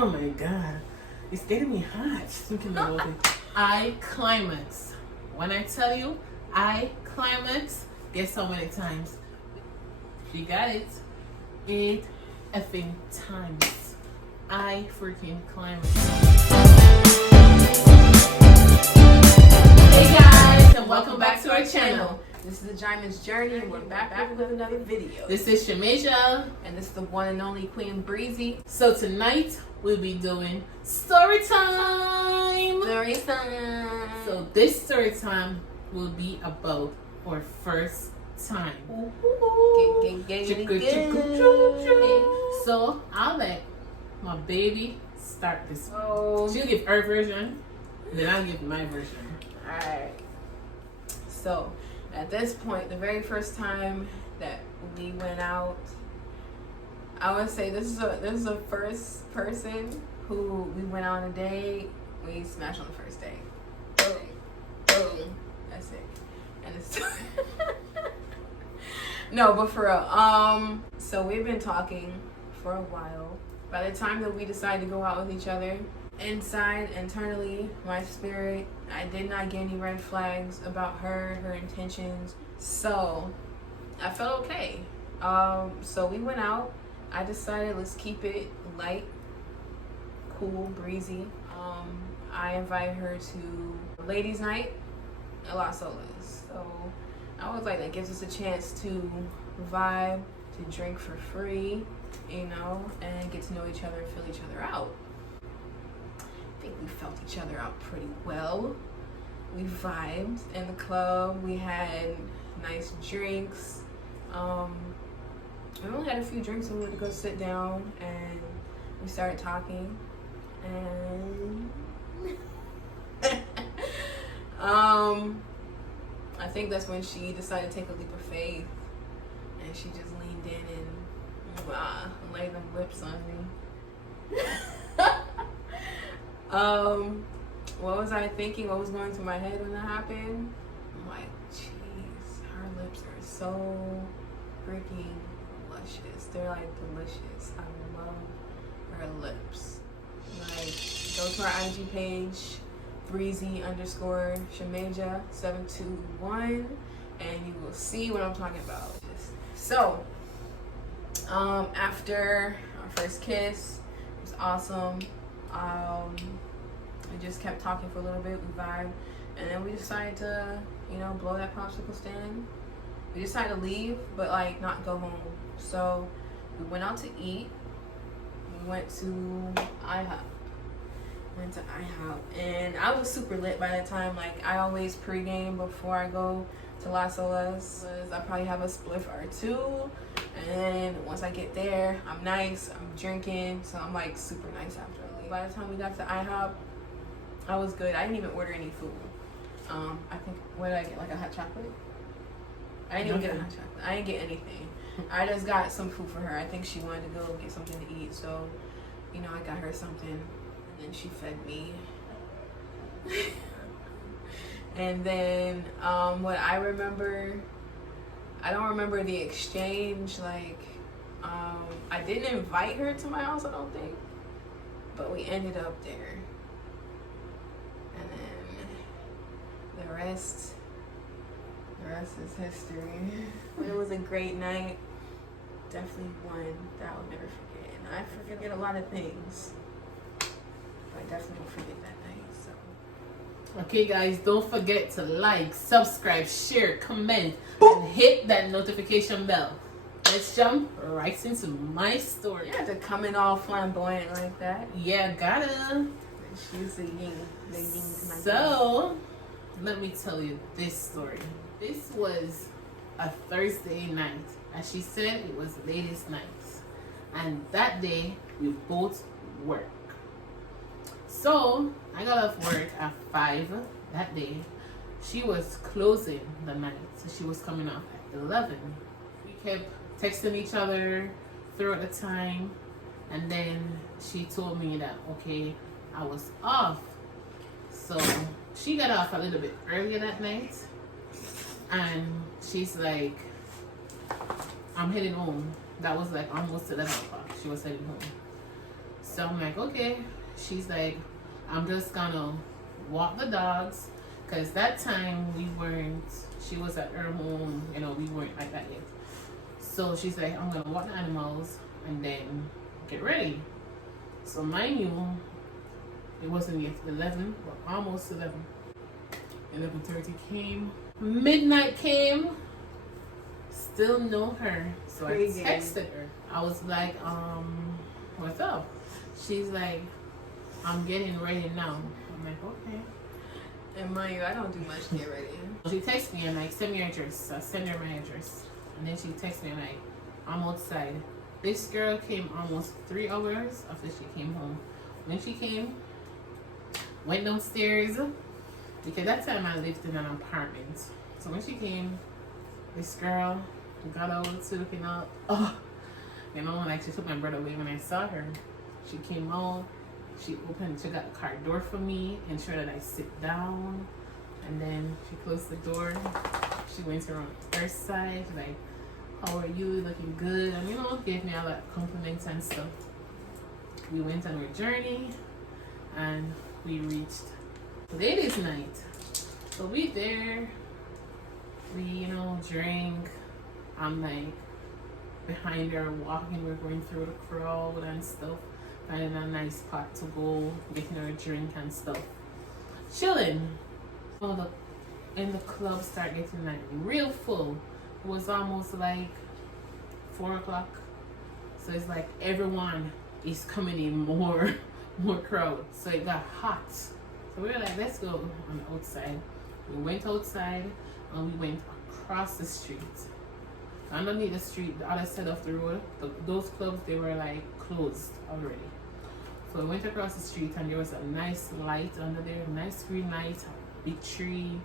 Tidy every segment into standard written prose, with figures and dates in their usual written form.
Oh my god. It's getting me hot thinking about it. I climax. When I tell you I climax, guess how many times? She got it. 8 effing times. I freaking climax. Hey guys, and welcome back to our channel. This is the Djimons journey, and we're back with another video. This is Shamasia, and this is the one and only Queen Breezy. So tonight we'll be doing story time. Story time. So this story time will be about our first time. So I'll let my baby start this. Oh. She'll give her version, then I'll give my version. Alright. So at this point, the very first time that we went out, I would say this is the first person who we went on a date. We smashed on the first day. Boom. That's it. And it's no, but for real. So we've been talking for a while. By the time that we decided to go out with each other, internally, my spirit, I did not get any red flags about her intentions. So I felt okay. So we went out. I decided let's keep it light, cool, breezy. I invited her to ladies' night at Las Olas. So I was like, that gives us a chance to vibe, to drink for free, you know, and get to know each other and feel each other out. I think we felt each other out pretty well. We vibed in the club. We had nice drinks. We only had a few drinks, and we went to go sit down, and we started talking. And I think that's when she decided to take a leap of faith, and she just leaned in and laid them lips on me. What was I thinking? What was going through my head when that happened? I'm like, jeez, her lips are so freaking luscious. They're like delicious. I love her lips. Like, go to our IG page, breezy_Shamasia 721, and you will see what I'm talking about. So, after our first kiss, it was awesome. We just kept talking for a little bit, we vibed, and then we decided to, blow that popsicle stand. We decided to leave, but like not go home. So we went out to eat. We went to IHOP. And I was super lit by the time. Like, I always pregame before I go to Las Olas. I probably have a spliff or two, and then once I get there, I'm nice, I'm drinking, so I'm like super nice after I leave. By the time we got to IHOP, I was good. I didn't even order any food. I think, what did I get? Like a hot chocolate? I didn't even get a hot chocolate. I didn't get anything. I just got some food for her. I think she wanted to go get something to eat, so I got her something, and then she fed me. And then what I remember, I don't remember the exchange. Like, I didn't invite her to my house, I don't think, but we ended up there. And then the rest is history. It was a great night. Definitely one that I'll never forget. And I forget a lot of things, but I definitely won't forget that night. So. Okay guys, don't forget to like, subscribe, share, comment, and hit that notification bell. Let's jump right into my story. You have to come in all flamboyant like that. Yeah, gotta. She's the yin. So, let me tell you this story. This was a Thursday night. As she said, it was ladies' night. And that day, we both work. So, I got off work at 5 that day. She was closing the night, so she was coming off at 11. We kept texting each other throughout the time. And then she told me that, okay, I was off. So she got off a little bit earlier that night, and she's like, I'm heading home. That was like almost 11 o'clock. She was heading home. So I'm like, okay. She's like, I'm just gonna walk the dogs. Because that time she was at her home, we weren't like that yet. So she's like, I'm gonna walk the animals and then get ready. So mind you, it wasn't yet 11, but almost 11. 11:30 came. Midnight came. Still know her. So Crazy. I texted her. I was like, what's up? She's like, I'm getting ready now. I'm like, okay. And mind you, I don't do much to get ready. She texts me and like, send me your address. I send her my address. And then she texts me and like, I'm outside. This girl came almost 3 hours after she came home. When she came, went downstairs, because that time I lived in an apartment. So when she came, this girl got out, looking up. Oh, like she took my breath away when I saw her. She came out, she got the car door for me, ensured that I sit down, and then she closed the door. She went around her side, like, how are you, looking good, and gave me a lot of compliments and stuff. We went on our journey, and we reached ladies' night. So we there, we drink. I'm like behind her walking, we're going through the crowd and stuff, finding a nice spot to go, getting her a drink and stuff, chilling. So the club started getting like real full. It was almost like 4 o'clock. So it's like everyone is coming in, more crowd. So it got hot. So we were like, let's go on the outside. We went outside and we went across the street. Underneath the street, the other side of the road, those clubs, they were like closed already. So we went across the street and there was a nice light under there, a nice green light, a big tree.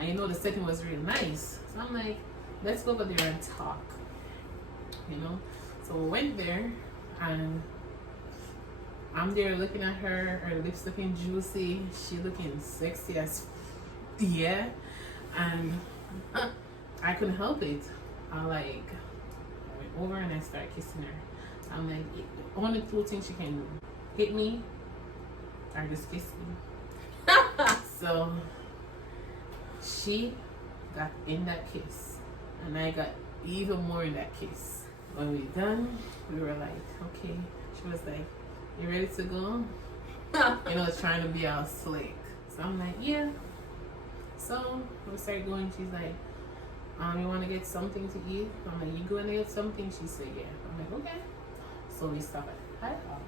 And the setting was really nice. So I'm like, let's go over there and talk. So we went there and I'm there looking at her lips looking juicy, she looking sexy as and I couldn't help it. I went over and I started kissing her. I'm like, only 2 things she can do: hit me or just kiss me. So she got in that kiss and I got even more in that kiss. When we done, we were like, okay. She was like, you ready to go? Trying to be all slick. So I'm like, yeah. So we started going. She's like, you want to get something to eat? I'm like, you going to get something? She said, yeah. I'm like, okay. So we stopped at IHOP.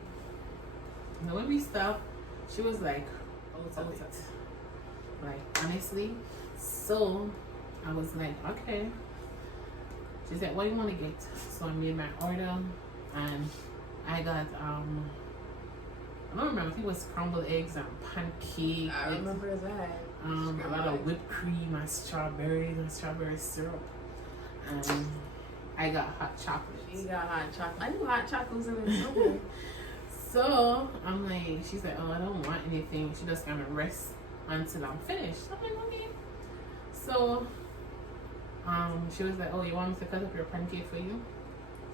And when we stopped, she was like, oh, like, honestly. So I was like, okay. She said, what do you want to get? So I made my order and I got I don't remember, I think it was scrambled eggs and pancake. I remember that. A lot of whipped cream and strawberry syrup. And I got hot chocolate. She got hot chocolate. I knew hot chocolate was in the So I'm like, she's like, oh, I don't want anything. She just gonna rest until I'm finished. I'm like, okay. So she was like, oh, you want me to cut up your pancake for you?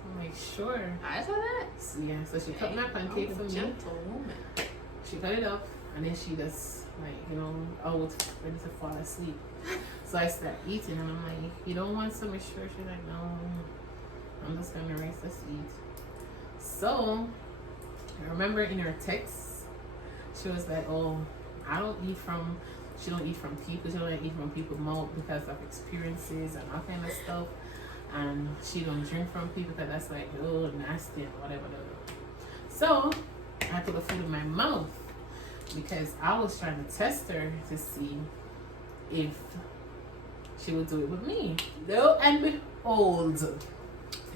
I'm like, sure. I saw that. So, yeah, so she cut my pancake for me. Gentle woman. She cut it up and then she just I was ready to fall asleep. So I started eating and I'm like, you don't want some? Sure. She's like, no, I'm just gonna rest, let's eat. So I remember in her text, she was like, oh, she don't eat from people, she don't eat from people's mouth because of experiences and all kind of stuff. And she don't drink from people because that's like, oh, nasty and whatever. So I put the food in my mouth because I was trying to test her to see if she would do it with me. Lo and behold,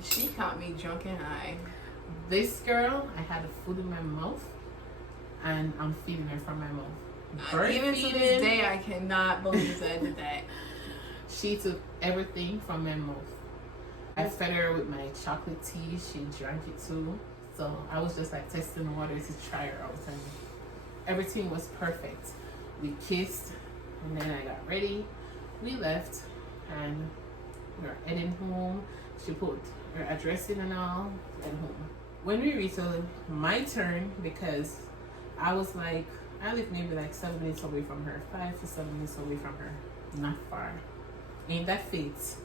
she caught me drunk and high. This girl, I had the food in my mouth and I'm feeding her from my mouth. Even to this day, I cannot believe that I did that. She took everything from my mouth. I fed her with my chocolate tea. She drank it too. So I was just like testing the water to try her out. And everything was perfect. We kissed and then I got ready. We left and we were heading home. She put her address in and all, and home. when we reached my turn, because I was like, I live maybe like 7 minutes away from her, 5 to 7 minutes away from her, not far. Ain't that fate?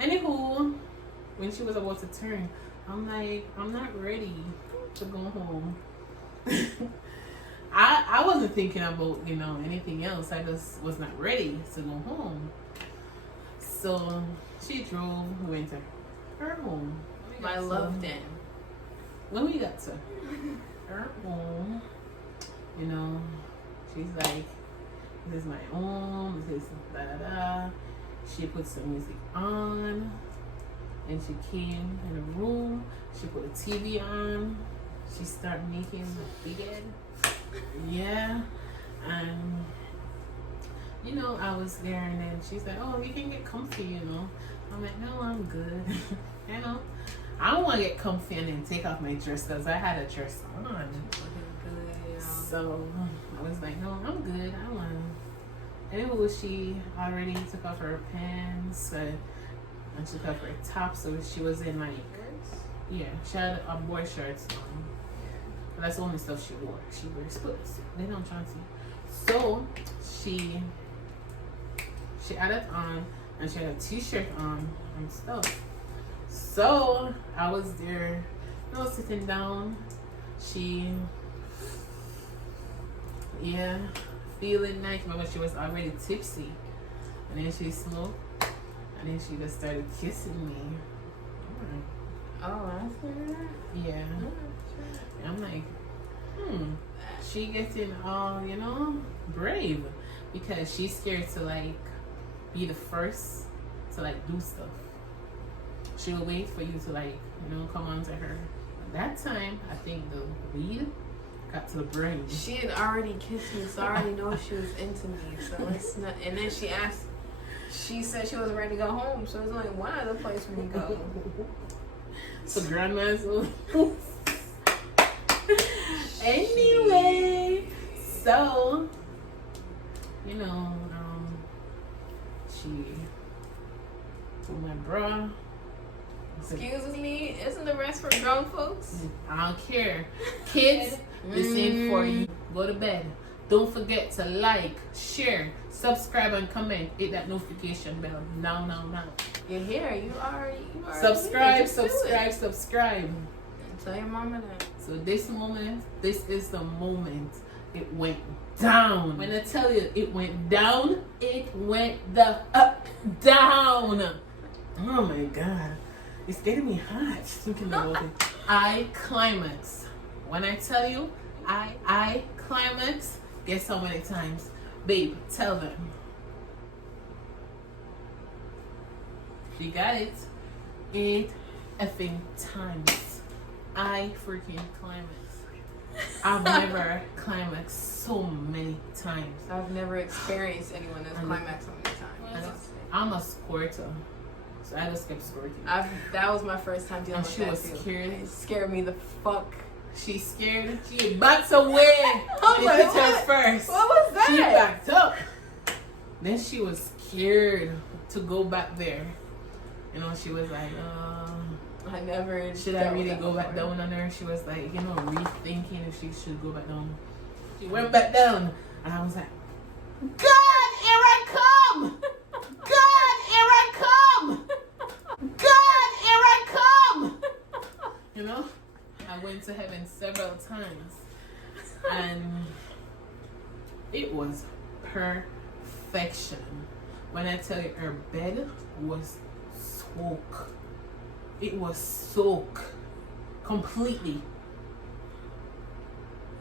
Anywho, when she was about to turn, I'm like, I'm not ready to go home. I wasn't thinking about, you know, anything else. I just was not ready to go home. So she drove, we went to her home. My love den. When we got to her home, you know, she's like, this is my home, this is da da da. She put some music on, and she came in the room, she put a TV on, she started making the bed. Yeah, and you know, I was there, and then she's like, oh, you can get comfy, you know. I'm like, no, I'm good. You know, I don't want to get comfy and then take off my dress, because I had a dress on. So I was like, no, I'm good. I want to. Anyway, she already took off her pants and took off her top, so she was in like, yeah, she had a boy shorts on. That's the only stuff she wore. She wears clothes. They don't try to see. So she had it on, and she had a t-shirt on and stuff. So I was there, you know, sitting down. She, yeah, feeling nice. Remember, she was already tipsy, and then she smoked, and then she just started kissing me. Oh, I see that. Yeah. I'm like, she getting all, you know, brave, because she's scared to like be the first to like do stuff. She'll wait for you to like, you know, come on to her. At that time, I think the weed got to the brain. She had already kissed me, so I already know she was into me. So it's not. And then she said she wasn't ready to go home. So it's only one other place we can go. So grandma's. Anyway, so you know, she put my bra. Excuse me, isn't the rest for grown folks? I don't care. Kids, this ain't for you. Go to bed. Don't forget to like, share, subscribe, and comment. Hit that notification bell. Now. You're here. You already Subscribe. Tell your mama that. So this is the moment it went down. When I tell you it went down, it went the up down. Oh my God. It's getting me hot thinking about it. I climax. When I tell you I climax, guess how many times? Babe, tell them. She got it. 8 effing times. I freaking climax. I've never climaxed so many times. I've never experienced anyone that's climaxed so many times. I'm a squirter. So I just kept squirting. That was my first time dealing with that. And she was scared. It scared me the fuck. She scared. She backed away. I'm like, what? First. What was that? She backed up. Then she was scared to go back there. You know, she was like, I never. Should I really go back down on her? She was like, you know, rethinking if she should go back down. She went back down. And I was like, God, here I come! God, here I come! God, here I come! You know? I went to heaven several times. And it was perfection. When I tell you, her bed was soak. It was soak. Completely.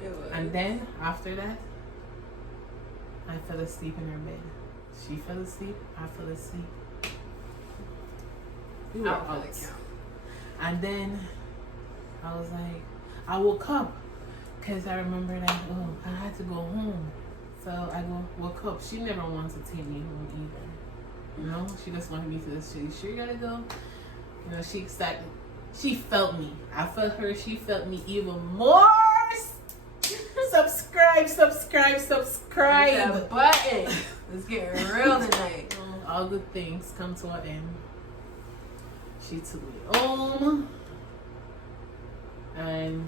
It was. And then, after that, I fell asleep in her bed. She fell asleep, I fell asleep. We were out. And then, I was like, I woke up. Because I remember that, I had to go home. So I woke up. She never wanted to take me home either. You know? She just wanted me to say, sure you gotta go? You know, she excited. She felt me. I felt her. She felt me even more. Subscribe. That button. It's getting real tonight. All good things come to an end. She took me home. and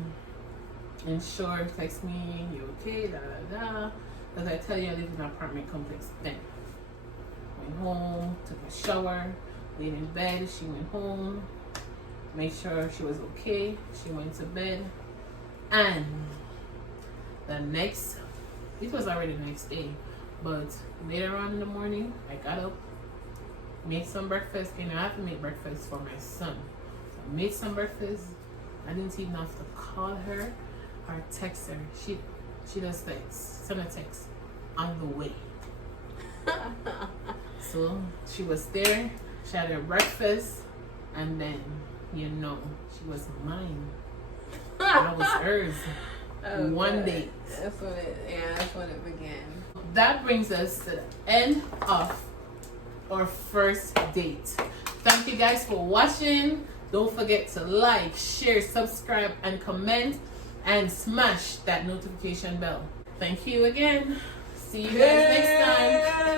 ensure, text me, you okay, da da da. As I tell you, I live in an apartment complex then. Went home, took a shower, laid in bed, she went home, made sure she was okay, she went to bed, and it was already the next day, but later on in the morning, I got up, made some breakfast, and I have to make breakfast for my son. So I made some breakfast. I didn't even have to call her or text her. She just send a text on the way. So she was there, she had her breakfast, and then, she was mine. That was hers. Oh, One God. date. That's when it began. That brings us to the end of our first date. Thank you guys for watching. Don't forget to like, share, subscribe, and comment, and smash that notification bell. Thank you again. See you guys next time.